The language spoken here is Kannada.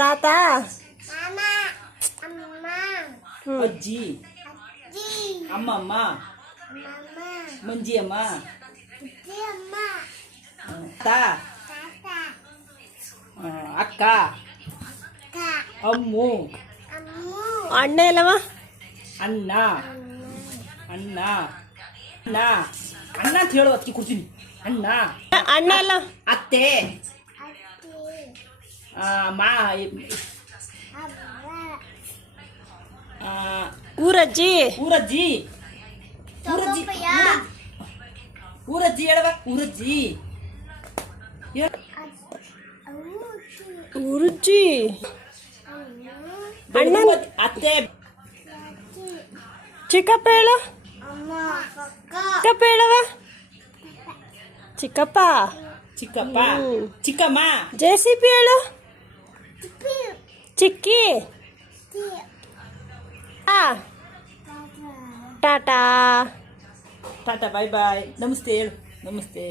ತಾತ, ಅಜ್ಜಿ, ಅಮ್ಮಮ್ಮ, ಮಂಜಿಯಮ್ಮ, ಅಕ್ಕ, ಅಮ್ಮು, ಅಣ್ಣ ಇಲ್ಲವ? ಅಣ್ಣ ಅಣ್ಣ ಅಣ್ಣ ಅಣ್ಣ ಅಂತ ಹೇಳು, ಅದಕ್ಕೆ ಕೊಡ್ತೀನಿ. ಅಣ್ಣ ಅಣ್ಣ ಇಲ್ಲ, ಅತ್ತೆ, ಮಾ, ಊರಜ್ಜಿ, ಊರಜ್ಜಿ, ಊರಜ್ಜಿ, ಊರಜ್ಜಿ ಹೇಳವ, ಊರಜ್ಜಿ, ಊರಜ್ಜಿ, ಅಣ್ಣ, ಅತ್ತೆ, ಚಿಕ್ಕಪ್ಪ ಹೇಳು, ಚಿಕ್ಕಪ್ಪ ಹೇಳವ, ಚಿಕ್ಕಪ್ಪ, ಚಿಕ್ಕಪ್ಪ, ಚಿಕ್ಕಮ್ಮ, JCP ಹೇಳು, ಚಿಕ್ಕಿ, ಟಾಟಾ, ಟಾಟಾ, ಬಾಯ್ ಬಾಯ್, ನಮಸ್ತೆ ಹೇಳು, ನಮಸ್ತೆ.